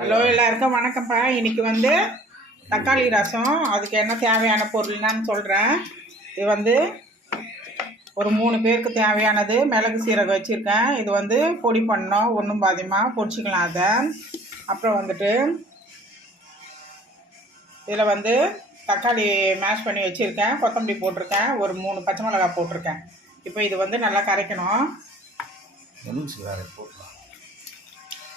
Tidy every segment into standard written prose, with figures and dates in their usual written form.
Hello எல்லாருக்கும் வணக்கம்ப்பா. இன்றைக்கி வந்து தக்காளி ரசம், அதுக்கு என்ன தேவையான பொருள்னான்னு சொல்கிறேன். இது வந்து ஒரு 3 பேருக்கு தேவையானது. மிளகு சீரகம் வச்சுருக்கேன். இது வந்து பொடி பண்ணோம், ஒன்றும் பாதியமாக பொடிச்சிக்கலாம் அதை. அப்புறம் வந்துட்டு இதில் வந்து தக்காளி மேஷ் பண்ணி வச்சுருக்கேன், கொத்தமல்லி போட்டிருக்கேன், ஒரு 3 பச்சை மிளகாய் போட்டிருக்கேன். இப்போ இது வந்து நல்லா கரைக்கணும்.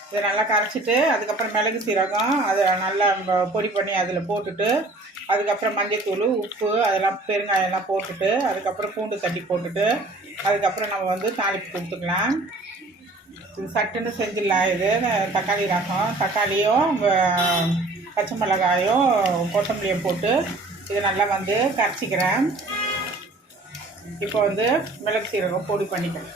இதை நல்லா கரைச்சிட்டு அதுக்கப்புறம் மிளகு சீரகம் அதை நல்லா பொடி பண்ணி அதில் போட்டுட்டு, அதுக்கப்புறம் மஞ்சள்தூள், உப்பு, அதெல்லாம் பெருங்காயெல்லாம் போட்டுட்டு, அதுக்கப்புறம் பூண்டு தட்டி போட்டுட்டு, அதுக்கப்புறம் நம்ம வந்து தாளிப்பு கொடுத்துக்கலாம். இது சட்டுன்னு செஞ்சிடலாம். இது தக்காளி ரசம். தக்காளியும் பச்சை மிளகாயும் கொத்தமல்லியும் போட்டு இதை நல்லா வந்து கரைச்சிக்கிறேன். இப்போ வந்து மிளகு சீரகம் பொடி பண்ணிக்கிறேன்.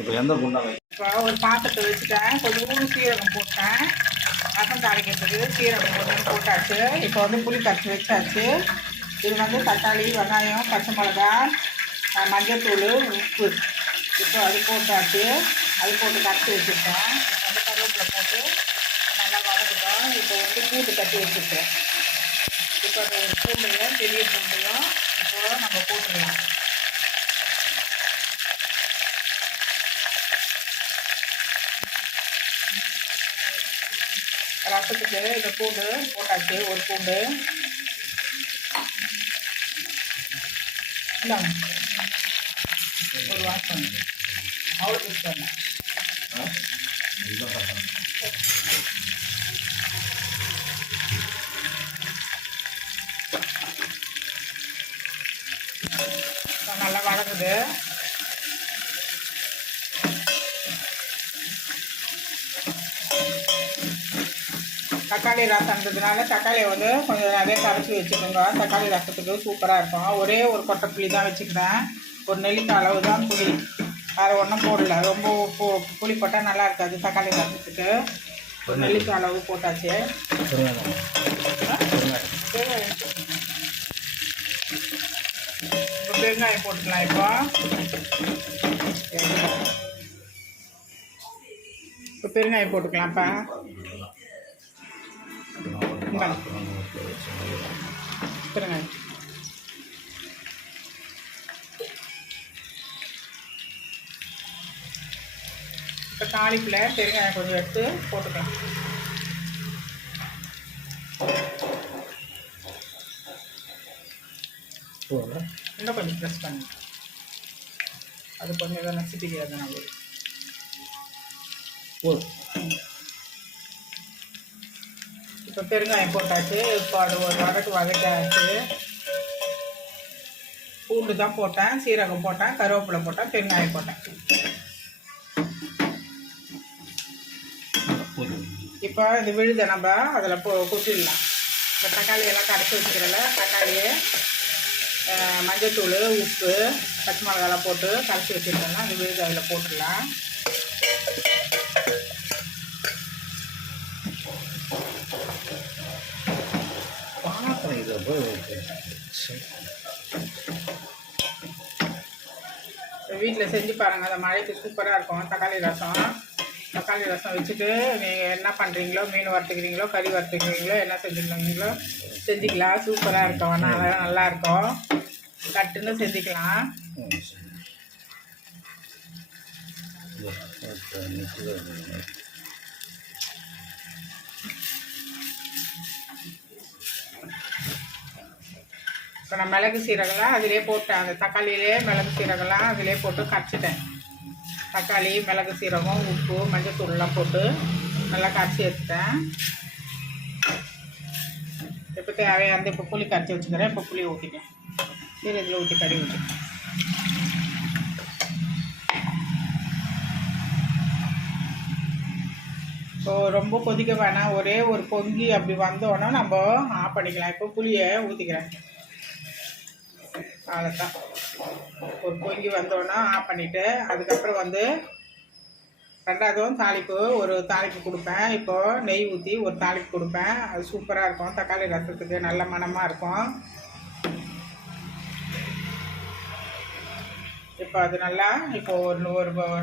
இப்போ எந்த குண்டாங்க? இப்போ ஒரு பாத்திரத்தை வச்சுட்டேன், கொஞ்சம் சீரகம் போட்டேன். ரசம் தாளிக்கிறதுக்கு சீரகம் கொஞ்சம் போட்டாச்சு. இப்போ வந்து புளி கரைச்சி வச்சாச்சு. இது வந்து தக்காளி, வெங்காயம், பச்சை மிளகாய், மஞ்சள்தூள், உப்பு, இப்போ அது போட்டாச்சு. அது போட்டு கரைச்சி வச்சுருக்கேன். இப்போ வந்து கருவேப்பிலை போட்டு நல்லா வதக்கிட்டோம். இப்போ வந்து பூண்டு கட்டி வச்சுருக்கேன். இப்போ அந்த ஒரு பூண்டையும் பெரிய பூண்டையும் இப்போ நம்ம போட்டுடலாம். ரசத்துக்கு இந்த பூண்டு போட்டாச்சு, ஒரு பூண்டு. இந்தாங்க ஒரு வாசம் அவ்வளோ யூஸ் பண்ணேன். நல்லா வதக்குது. தக்காளி ரசம்ன்றதுனால தக்காளியை வந்து கொஞ்சம் நிறைய கரைச்சி வச்சுக்கோங்க. தக்காளி ரசத்துக்கு சூப்பராக இருக்கும். ஒரே ஒரு கொட்டை புளி தான் வச்சுக்கிறேன், ஒரு நெல்லிக்காய் அளவு தான் புளி, வேறு ஒன்றும் போடல. ரொம்ப புளி போட்டால் நல்லா இருக்காது தக்காளி ரசத்துக்கு. ஒரு நெல்லிக்காய் அளவு போட்டாச்சு. இப்போ பெருங்காயம் போட்டுக்கலாம். இப்போ பெருங்காயம் போட்டுக்கலாம்ப்பா. பெருங்காயம் இப்போ தாளிப்பில் பெருங்காயம் கொஞ்சம் எடுத்து போட்டுக்கலாம். இன்னும் கொஞ்சம் ப்ரெஸ் பண்ணி அது கொஞ்சம் எதாவது நசிப்பிக்காது நம்ம. இப்போ பெருங்காயம் போட்டாச்சு. இப்போ அது ஒரு வதக்காச்சு. பூண்டு தான் போட்டேன், சீரகம் போட்டேன், கருவேப்பிலை போட்டேன், பெருங்காயம் போட்டேன். இப்போ இது விழுத நம்ம அதில் கொட்டிடலாம். இப்போ தக்காளியெல்லாம் கரைச்சி வச்சுக்கிறல, தக்காளியை மஞ்சள்தூள், உப்பு, பச்சை மிளகாலாம் போட்டு கரைச்சி வச்சுருக்கோம்னா அந்த விழுத அதில் போட்டுடலாம். வீட்டில் செஞ்சு பாருங்கள், அந்த மழைக்கு சூப்பராக இருக்கும் தக்காளி ரசம். தக்காளி ரசம் வச்சுட்டு நீங்கள் என்ன பண்ணுறீங்களோ, மீன் வறுத்துக்கிறீங்களோ, கறி வறுத்துக்கிறீங்களோ, என்ன செஞ்சுருந்தீங்களோ செஞ்சுக்கலாம். சூப்பராக இருக்கும். ஆனால் நல்லாயிருக்கும். கட்டுன்னு செஞ்சுக்கலாம். இப்போ நான் மிளகு சீரகம்லாம் அதிலே போட்டேன். அந்த தக்காளியிலே மிளகு சீரகம்லாம் அதிலே போட்டு கரைச்சிட்டேன். தக்காளி, மிளகு சீரகம், உப்பு, மஞ்சள்தூள்லாம் போட்டு நல்லா கரைச்சி எடுத்துட்டேன். இப்போ தேவையான இப்போ புளி கரைச்சி வச்சுக்கிறேன். இப்போ புளி ஊற்றிட்டேன். சரி, இதில் ஊற்றி கறி ஊற்றிட்டேன். இப்போ ரொம்ப கொதிக்க வேணாம், ஒரே ஒரு பொங்கி அப்படி வந்தோன்னா நம்ம ஆஃப் பண்ணிக்கலாம். இப்போ புளியை ஊற்றிக்கிறேன். அவ்வளோதான். ஒரு பொங்கி வந்தோன்னா ஆஃப் பண்ணிவிட்டு அதுக்கப்புறம் வந்து ரெண்டாவதும் தாளிப்பு, ஒரு தாளிப்பு கொடுப்பேன். இப்போது நெய் ஊற்றி ஒரு தாளிப்பு கொடுப்பேன். அது சூப்பராக இருக்கும். தக்காளி ரசத்துக்கு நல்ல மணமாக இருக்கும். இப்போ அது நல்லா இப்போ ஒரு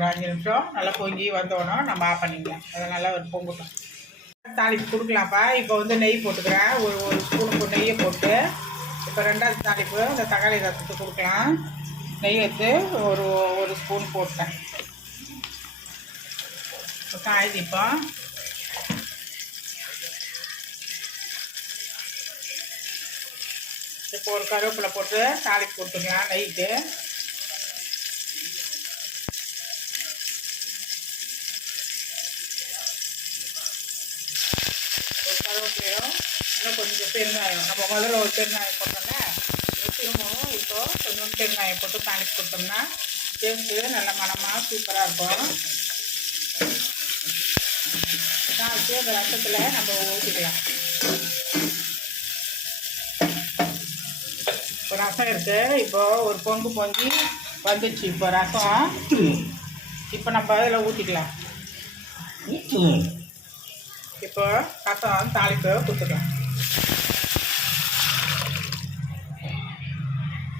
5 நிமிஷம் நல்லா பொங்கி வந்தோன்னா நம்ம ஆஃப் பண்ணிக்கலாம். அதை நல்லா ஒரு பொங்கட்டும். தாளிப்பு கொடுக்கலாம்ப்பா. இப்போ வந்து நெய் போட்டுக்கிறேன். ஒரு ஸ்பூனுக்கு நெய்யை போட்டு இப்போ ரெண்டாவது தாளிப்பு இந்த தக்காளி ரசத்துக்கு கொடுக்கலாம். நெய் எடுத்து ஒரு ஸ்பூன் போட்டேன். இப்போ காய்ச்சி இப்போ ஒரு கருவேப்பிலை போட்டு தாளிப்பு கொடுத்துக்கலாம் நெய்க்கு. ஒரு கருவேப்பிலையும் இன்னும் கொஞ்சம் பெருங்காயம், நம்ம முதல்ல ஒரு பெருங்காயம் போட்டோன்னே திரும்பவும் இப்போ கொஞ்சம் பெருங்காயம் போட்டு தாளிப்பு கொடுத்தோம்னா டேஸ்ட்டு நல்ல மணமாக சூப்பராக இருக்கும். தாளித்து அந்த ரசத்தில் நம்ம ஊற்றிக்கலாம். இப்போ ரசம் இருக்குது. இப்போது ஒரு பொங்கு பொங்கி வந்துடுச்சு. இப்போ ரசம் இப்போ நம்ம அதில் ஊற்றிக்கலாம். இப்போ ரசம் தாளிப்பு கொடுத்துக்கலாம்.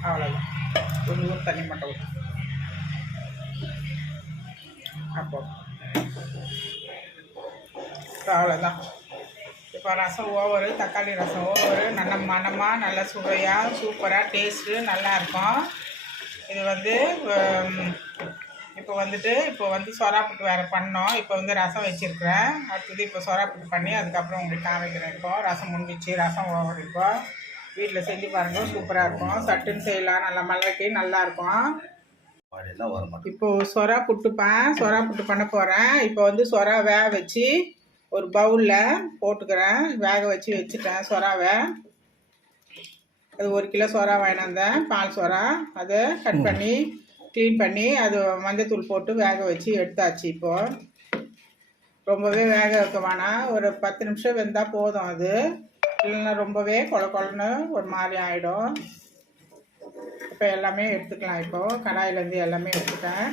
அவ்வளோதான். கொஞ்சம் தண்ணி மட்டும் ஊற்று. அப்போ அவ்வளோதான். இப்போ ரசம் ஓவரு, தக்காளி ரசம் ஓவரு, நல்ல மணமாக நல்ல சுவையாக சூப்பராக டேஸ்ட்டு நல்லாயிருக்கும். இது வந்து இப்போ வந்து சொராப்புட்டு வேறு பண்ணோம். இப்போ வந்து ரசம் வச்சுருக்கிறேன். அடுத்தது இப்போ சொராப்புட்டு பண்ணி அதுக்கப்புறம் உங்களுக்கு காமிக்கிறேன். இப்போ ரசம் முடிஞ்சிச்சு. ரசம் ஓவர் இப்போ வீட்டில் செஞ்சு பாருங்கள், சூப்பராக இருக்கும். சட்டுன்னு செய்யலாம். நல்லா மலைக்கு நல்லாயிருக்கும். இப்போ சொரா புட்டு பண்ண போகிறேன். இப்போ வந்து சொரா வேக வச்சு ஒரு பவுலில் போட்டுக்கிறேன். வேக வச்சு வச்சுட்டேன் சொராவை. அது 1 கிலோ சொரா வாங்கினேன், பால் சொரா. அதை கட் பண்ணி க்ளீன் பண்ணி அது மஞ்சத்தூள் போட்டு வேக வச்சு எடுத்தாச்சு. இப்போது ரொம்பவே வேக வைக்க வேணாம், ஒரு 10 நிமிஷம் வெந்தால் போதும். அது இல்லைன்னா ரொம்பவே கொலன்னு ஒரு மாதிரி ஆகிடும். இப்போ எல்லாமே எடுத்துக்கலாம். இப்போது கடாயிலேருந்து எல்லாமே எடுத்துட்டேன்.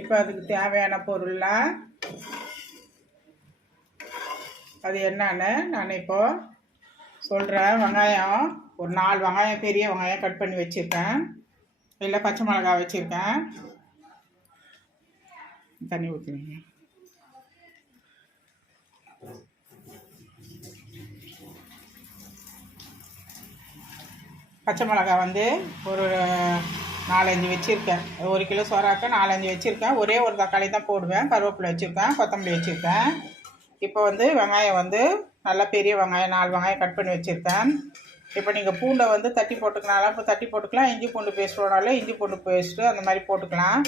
இப்போ அதுக்கு தேவையான பொருள்லாம் அது என்னன்னு நான் இப்போ சொல்கிறேன். வெங்காயம் ஒரு 4 வெங்காயம், பெரிய வெங்காயம் கட் பண்ணி வச்சுருக்கேன். இல்லை பச்சை மிளகா வச்சுருக்கேன். தண்ணி ஊற்றுவீங்க. பச்சை மிளகா வந்து ஒரு 4-5 வச்சுருக்கேன். 1 கிலோ சோறாக்க 4-5 வச்சுருக்கேன். ஒரே ஒரு தக்காளி தான் போடுவேன். கருவேப்பிலை வச்சுருக்கேன், கொத்தமல்லி வச்சுருக்கேன். இப்போ வந்து வெங்காயம் வந்து நல்லா பெரிய வெங்காயம் 4 வெங்காயம் கட் பண்ணி வச்சுருக்கேன். இப்போ நீங்கள் பூண்டை வந்து தட்டி போட்டுக்கனாலும் இப்போ தட்டி போட்டுக்கலாம். இஞ்சி பூண்டு பேஸ்ட் போனாலும் இஞ்சி பூண்டு பேஸ்ட்டு அந்த மாதிரி போட்டுக்கலாம்.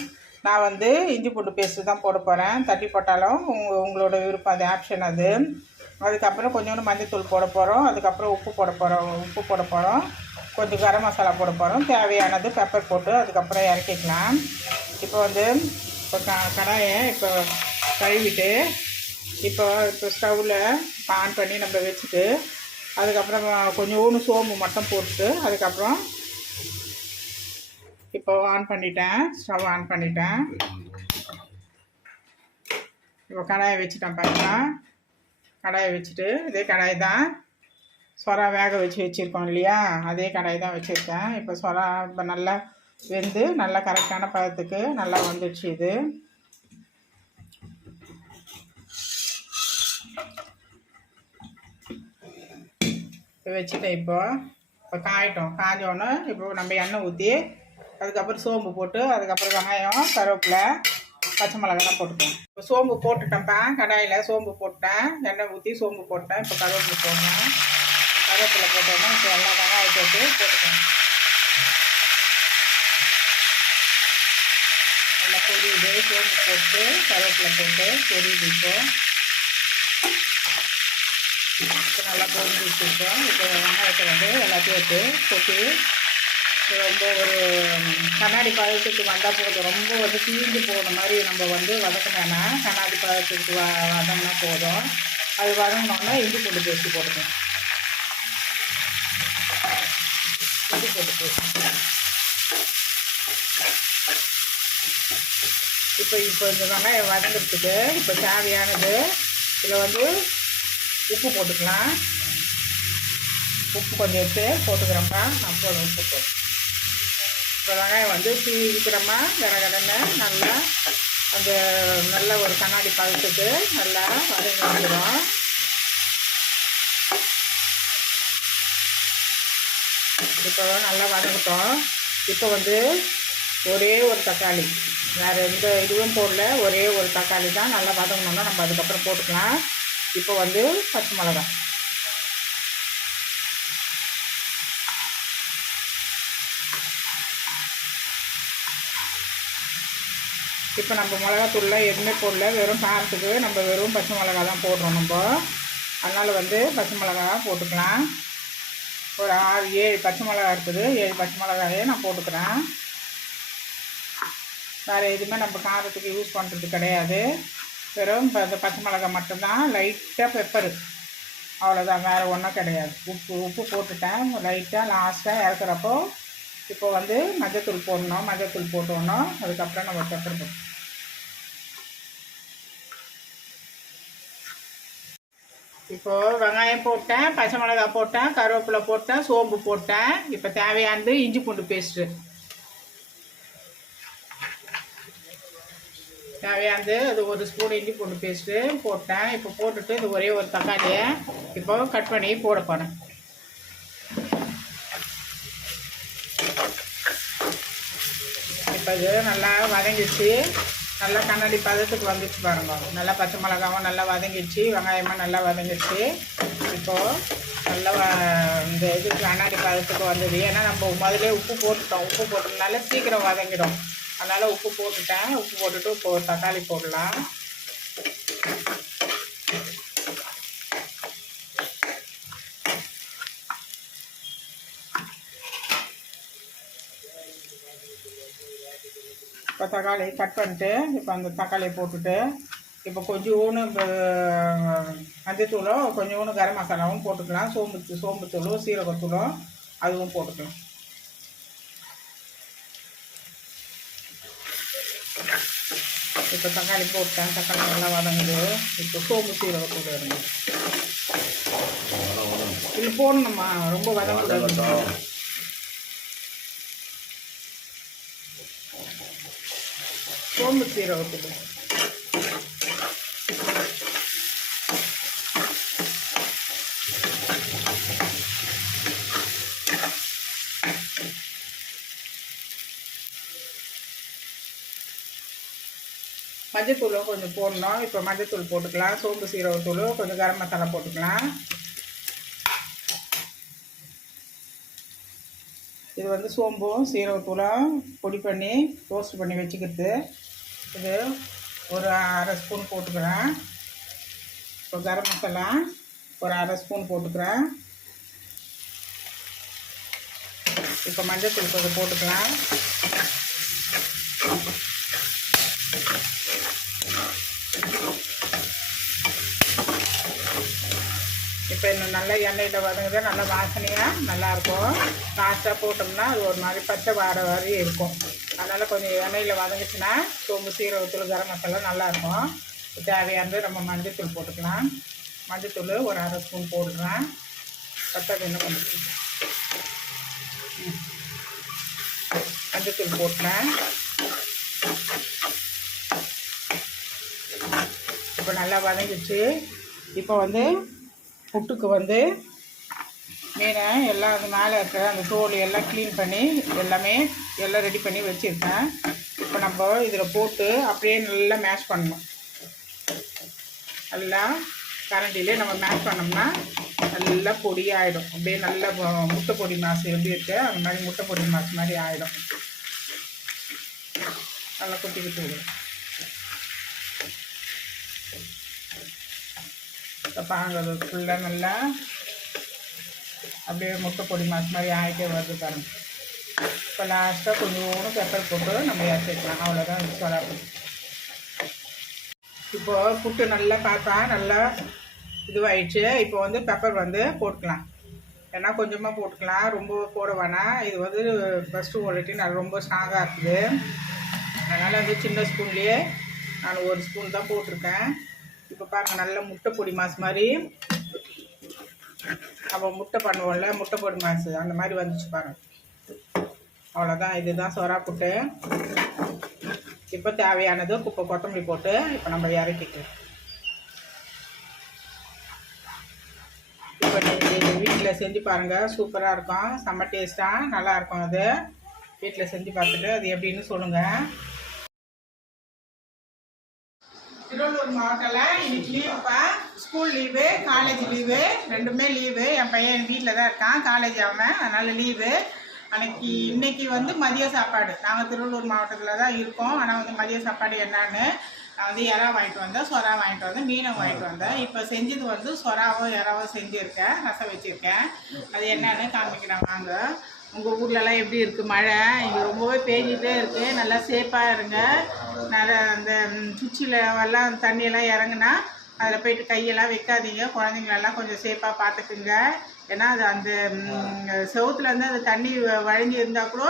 நான் வந்து இஞ்சி பூண்டு பேஸ்ட்டு தான் போட போகிறேன். தட்டி போட்டாலும் உங்களோட விருப்பம், அது ஆப்ஷன் அது. அதுக்கப்புறம் கொஞ்சோண்டு மஞ்சத்தூள் போட போகிறோம். அதுக்கப்புறம் உப்பு போட போகிறோம். கொஞ்சம் கரம் மசாலா போட போகிறோம். தேவையானது பெப்பர் போட்டு அதுக்கப்புறம் இறக்கிக்கலாம். இப்போ வந்து இப்போ கடாயை இப்போ கழுவிட்டு இப்போ ஸ்டவ்வில் ஆன் பண்ணி நம்ம வச்சுட்டு அதுக்கப்புறம் கொஞ்சோண்டு சோம்பு மட்டும் போட்டு அதுக்கப்புறம் இப்போ ஸ்டவ் ஆன் பண்ணிட்டேன். இப்போ கடாயை வச்சுட்டேன். பாருங்களா, கடாயை வச்சுட்டு இதே கடாய் தான் சொரா வேக வச்சுருக்கோம் இல்லையா, அதே கடாய் தான் வச்சுருக்கேன். இப்போ சொரா இப்போ நல்லா வெந்து நல்லா கரெக்டான பதத்துக்கு நல்லா வந்துடுச்சு. இது வச்சுட்டேன். இப்போ காஞ்சோன்னு இப்போ நம்ம எண்ணெய் ஊற்றி அதுக்கப்புறம் சோம்பு போட்டு அதுக்கப்புறம் வெங்காயம், கருவேப்பிலை, பச்சை மிளகாலாம் போட்டுப்போம். இப்போ சோம்பு போட்டுட்டேன்ப்பா. கடாயில் சோம்பு போட்டேன், எண்ணெய் ஊற்றி சோம்பு போட்டேன். இப்போ கருவேப்பிலை போடணும். கருவேப்பிலை போட்டோன்னா இப்போ எல்லா வெங்காயம் போட்டுக்கோங்க. நல்லா பொரியுது. சோம்பு போட்டு கருவேப்பிலை போட்டு பொரியுது. இப்போ நல்லா பொரிஞ்சு வச்சுருக்கோம். இப்போ வெங்காயத்தை வந்து எல்லாத்தையும் கொட்டி ரொம்ப ஒரு கண்ணாடி பழத்துக்கு வந்தால் போதும். ரொம்ப வந்து தீஞ்சு போகிற மாதிரி நம்ம வந்து வதக்கினோன்னா கண்ணாடி பழத்துக்கு வதங்கினா போதும். அது வதங்கினோன்னா இஞ்சி பூண்டு பேஸ்ட்டு போட்டுக்கணும். இஞ்சி பூண்டு பேஸ்ட் இப்போ இந்த வெங்காயம் வதங்கிறதுக்கு இப்போ தேவையானது இதில் வந்து உப்பு போட்டுக்கலாம். உப்பு கொஞ்சம் எடுத்து போட்டுக்கிறோம்ப்பா. நான் போதும் உப்பு போட்டு இப்போ வெங்காயம் வந்து சீக்கிரமா கடன்னு நல்லா அந்த நல்ல ஒரு கண்ணாடி பழத்துக்கு நல்லா வதங்கி வந்துடும். இப்போ நல்லா வதங்கிட்டோம். இப்போ வந்து ஒரே ஒரு தக்காளி, வேறு எந்த இதுவும் போடல, ஒரே ஒரு தக்காளி தான். நல்லா வதங்கணுன்னா நம்ம அதுக்கப்புறம் போட்டுக்கலாம். இப்போ வந்து பச்சை மிளகாய், இப்போ நம்ம மிளகாத்தூள்லாம் எதுவுமே போடல, வெறும் காரத்துக்கு நம்ம வெறும் பச்சை மிளகா தான் போடுறோம் நம்ம. அதனால் வந்து பச்சை மிளகா போட்டுக்கலாம். ஒரு 6-7 பச்சை மிளகா இருக்குது. 7 பச்சை மிளகாயே நான் போட்டுக்கிறேன். வேறு எதுவுமே நம்ம காரத்துக்கு யூஸ் பண்ணுறது கிடையாது. வெறும் இந்த பச்சை மிளகா மட்டும்தான். லைட்டாக பெப்பரு, அவ்வளோதான், வேறு ஒன்றும் கிடையாது. உப்பு போட்டுட்டேன் லைட்டாக லாஸ்ட்டாக இறக்குறப்போ. இப்போ வந்து மஞ்சத்தூள் போடணும். மஞ்சத்தூள் போட்டோன்னோ அதுக்கப்புறம் நம்ம பெப்பர் போட்டோம். இப்போது வெங்காயம் போட்டேன், பச்சை மிளகா போட்டேன், கருவேப்பிலை போட்டேன், சோம்பு போட்டேன். இப்போ தேவையானது இஞ்சி பூண்டு பேஸ்ட்டு தேவையானது, அது 1 ஸ்பூன் இஞ்சி பூண்டு பேஸ்ட்டு போட்டேன். இப்போ போட்டுட்டு இது ஒரே ஒரு தக்காளியை இப்போ கட் பண்ணி போட போகிறேன். இப்போ இது நல்லா வதங்கிடுச்சு, நல்லா கண்ணாடி பதத்துக்கு வந்துச்சு பாருங்க. நல்லா பச்சை மிளகாவும் நல்லா வதங்கிடுச்சு, வெங்காயமும் நல்லா வதங்கிடுச்சு. இப்போது நல்லா இந்த இது கண்ணாடி பதத்துக்கு வந்தது. ஏன்னா நம்ம முதலே உப்பு போட்டுட்டோம். உப்பு போட்டதுனால சீக்கிரம் வதங்கிடும். அதனால் உப்பு போட்டுட்டேன். உப்பு போட்டுட்டு இப்போ தக்காளி போடலாம். இப்போ தக்காளி கட் பண்ணிட்டு இப்போ அந்த தக்காளியை போட்டுட்டு இப்போ கொஞ்சோண்டு மஞ்சத்தூளும் கொஞ்சோண்டு கரம் மசாலாவும் போட்டுக்கலாம். சோம்புத்தூளும் சீரகத்தூளும் அதுவும் போட்டுக்கலாம். இப்போ தக்காளி போட்டேன். தக்காளி நல்லா வதங்குது. இப்போ சோம்பு சீரகத்தூள் இருங்க இது போடணுமா, ரொம்ப வதங்கக்கூடாது. சோம்பு சீரகத்தூள் மஞ்சத்தூளும் கொஞ்சம் போடணும். இப்போ மஞ்சத்தூள் போட்டுக்கலாம். சோம்பு சீரகத்தூள் கொஞ்சம் கரம் மசாலா போட்டுக்கலாம். இது வந்து சோம்பும் சீரகத்தூளும் பொடி பண்ணி ரோஸ்ட் பண்ணி வச்சுக்கிறது. இது ஒரு 1/2 ஸ்பூன் போட்டுக்கிறேன். இப்போ கரம் மசாலா ஒரு 1/2 ஸ்பூன் போட்டுக்கிறேன். இப்போ மஞ்சத்தூள் கொஞ்சம் போட்டுக்கலாம். இப்போ இன்னும் நல்லா எண்ணெயில் வதங்குது. நல்லா வாசனையாக நல்லாயிருக்கும். லாஸ்ட்டாக போட்டோம்னா அது ஒரு மாதிரி பச்சை வாடை வரையும் இருக்கும். அதனால் கொஞ்சம் எண்ணெயில் வதங்குச்சுன்னா சோம்பு சீரகத்தூள் கரம் மசாலா நல்லாயிருக்கும். தேவையானது நம்ம மஞ்சத்தூள் போட்டுக்கலாம். மஞ்சத்தூள் ஒரு 1/2 ஸ்பூன் போடுறேன். பத்தது என்ன பண்ணிட்டு மஞ்சத்தூள் போட்டேன். இப்போ நல்லா வதங்கிச்சு. இப்போ வந்து புட்டுக்கு வந்து மீனை எல்லாம் அது மேலே இருக்கிற அந்த தோல் எல்லாம் க்ளீன் பண்ணி எல்லாம் ரெடி பண்ணி வச்சுருக்கேன். இப்போ நம்ம இதில் போட்டு அப்படியே நல்லா மேஷ் பண்ணணும். நல்லா கரண்டிலே நம்ம மேஷ் பண்ணோம்னா நல்லா பொடியாகிடும். அப்படியே நல்லா முட்டை பொடி மாசு எப்படி இருக்கு அந்த மாதிரி முட்டை பொடி மாசு மாதிரி ஆகிடும். நல்லா கொட்டிக்கிட்டு விடும். இப்போ பாருங்க ஃபுல்லாக நல்லா அப்படியே முட்டை பொடி மாசு மாதிரி ஆகிட்டே வருது பாருங்க. இப்போ லாஸ்ட்டாக கொஞ்சோண்டு பெப்பர் போட்டு நம்ம இறச்சிக்கலாம். அவ்வளோதான் சொல்லாப்பு. இப்போது புட்டு நல்லா பார்த்தா நல்லா இதுவாகிடுச்சு. இப்போ வந்து பெப்பர் வந்து போட்டுக்கலாம். ஏன்னா கொஞ்சமாக போட்டுக்கலாம், ரொம்ப போட வேணாம். இது வந்து ஃபஸ்ட்டு குவாலிட்டி நான் ரொம்ப ஸ்ட்ராங்காக இருக்குது. அதனால் வந்து சின்ன ஸ்பூன்லேயே நான் 1 ஸ்பூன் தான் போட்டிருக்கேன். இப்போ பாருங்கள் நல்லா முட்டை பொடி மாசு மாதிரி நம்ம முட்டை பண்ணுவோம்ல, முட்டை பொடி மாசு அந்த மாதிரி வந்துச்சு பாருங்க. அவ்வளோதான், இதுதான் சொரா புட்டு. இப்போ தேவையானது இப்போ கொத்தமல்லி போட்டு இப்போ நம்ம இறக்கிக்கலாம். இப்போ நீங்கள் வீட்டில் செஞ்சு பாருங்கள், சூப்பராக இருக்கும், செம்ம டேஸ்ட்டாக நல்லாயிருக்கும். அது வீட்டில் செஞ்சு பார்த்துட்டு அது எப்படின்னு சொல்லுங்கள். திருவள்ளூர் மாவட்டத்தில் இன்னைக்கு லீவுப்பா, ஸ்கூல் லீவு, காலேஜ் லீவு, ரெண்டுமே லீவு. என் பையன் வீட்டில் தான் இருக்கான், காலேஜ் அவன், அதனால் லீவு. இன்னைக்கு வந்து மதிய சாப்பாடு, நாங்கள் திருவள்ளூர் மாவட்டத்தில் தான் இருக்கோம். ஆனால் வந்து மதிய சாப்பாடு என்னன்னு நான் வந்து இறா வாங்கிட்டு வந்தேன், சொரா வாங்கிட்டு வந்தேன், மீனை வாங்கிட்டு வந்தேன். இப்போ செஞ்சது வந்து சொராவோ இறாவோ செஞ்சுருக்கேன், ரசம் வச்சுருக்கேன். அது என்னன்னு காமிக்கிறேன் வாங்க. உங்கள் ஊர்லலாம் எப்படி இருக்குது மழை? இங்கே ரொம்பவே பேஞ்சிட்டே இருக்குது. நல்லா சேஃபாக இருங்க. நிறைய அந்த சுவிட்சில் எல்லாம் தண்ணியெல்லாம் இறங்குனா அதில் போய்ட்டு கையெல்லாம் வைக்காதீங்க. குழந்தைங்களெல்லாம் கொஞ்சம் சேஃபாக பார்த்துக்குங்க. ஏன்னா அது அந்த செவுத்துலேருந்து அந்த தண்ணி வழிஞ்சி இருந்தால் கூட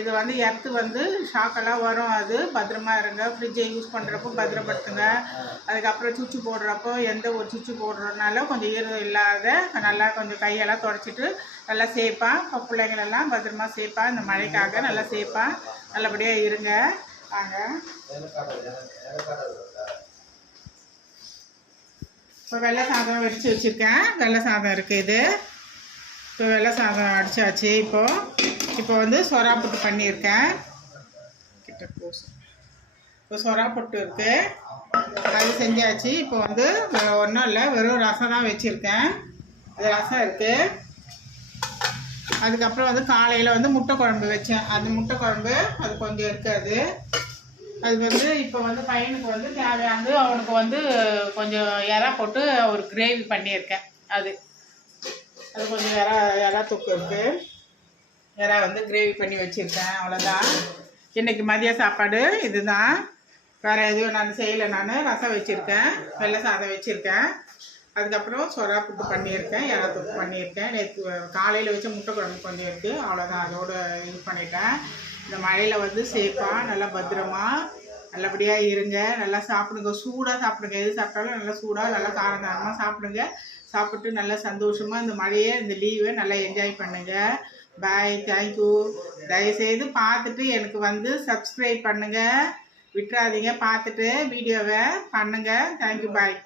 இது வந்து எர்த்து வந்து ஷாக்கெல்லாம் வரும். அது பத்திரமா இருங்க. ஃப்ரிட்ஜை யூஸ் பண்ணுறப்போ பத்திரப்படுத்துங்க. அதுக்கப்புறம் சுவிட்சு போடுறப்போ எந்த ஒரு சுவிட்சு போடுறதுனால கொஞ்சம் ஈரம் இல்லாத நல்லா கொஞ்சம் கையெல்லாம் துடைச்சிட்டு நல்லா சேஃபாக இப்போ பிள்ளைங்களெல்லாம் பத்திரமா சேஃபாக இந்த மழைக்காக நல்லா சேஃபாக நல்லபடியாக இருங்க. வாங்க, இப்போ வெள்ளை சாதம் வடித்து வச்சுருக்கேன். வெள்ளை சாதம் இருக்குது. இது இப்போ வெள்ளை சாதம் அடித்தாச்சு. இப்போ வந்து சொரா புட்டு பண்ணியிருக்கேன். கிட்ட போசு இப்போ சொரா புட்டு இருக்குது, அது செஞ்சாச்சு. இப்போ வந்து ஒன்றும் இல்லை, வெறும் ரசம் தான் வச்சுருக்கேன். அது ரசம் இருக்குது. அதுக்கப்புறம் வந்து காலையில் வந்து முட்டை குழம்பு வச்சேன். அந்த முட்டை குழம்பு அது கொஞ்சம் இருக்காது. அது வந்து இப்போ வந்து பையனுக்கு வந்து தேவையானது அவனுக்கு வந்து கொஞ்சம் இறா போட்டு ஒரு கிரேவி பண்ணியிருக்கேன். அது கொஞ்சம் இறா தொக்கு இருக்குது. இறா வந்து கிரேவி பண்ணி வச்சுருக்கேன். அவ்வளோதான். இன்றைக்கி மதிய சாப்பாடு இதுதான், வேறு எதுவும் நான் செய்யலை. நான் ரசம் வச்சுருக்கேன், வெள்ளை சாதம் வச்சுருக்கேன், அதுக்கப்புறம் சொரா புட்டு பண்ணியிருக்கேன், இறா தொக்கு பண்ணியிருக்கேன். நேற்று காலையில் வச்ச முட்டை குழம்பு கொஞ்சம் இருக்குது. அவ்வளோதான், அதோடு இது பண்ணிட்டேன். இந்த மழையில் வந்து சேஃபாக நல்லா பத்திரமா நல்லபடியாக இருங்க. நல்லா சாப்பிடுங்க, சூடாக சாப்பிடுங்க. எது சாப்பிட்டாலும் நல்லா சூடாக நல்லா காரசாரமாக சாப்பிடுங்க. சாப்பிட்டு நல்லா சந்தோஷமாக இந்த மழையை இந்த லீவை நல்லா என்ஜாய் பண்ணுங்கள். பாய், தேங்க்யூ. தயவுசெய்து பார்த்துட்டு எனக்கு வந்து சப்ஸ்கிரைப் பண்ணுங்கள், விட்டுறாதீங்க. பார்த்துட்டு வீடியோவை பண்ணுங்கள். தேங்க்யூ, பாய்.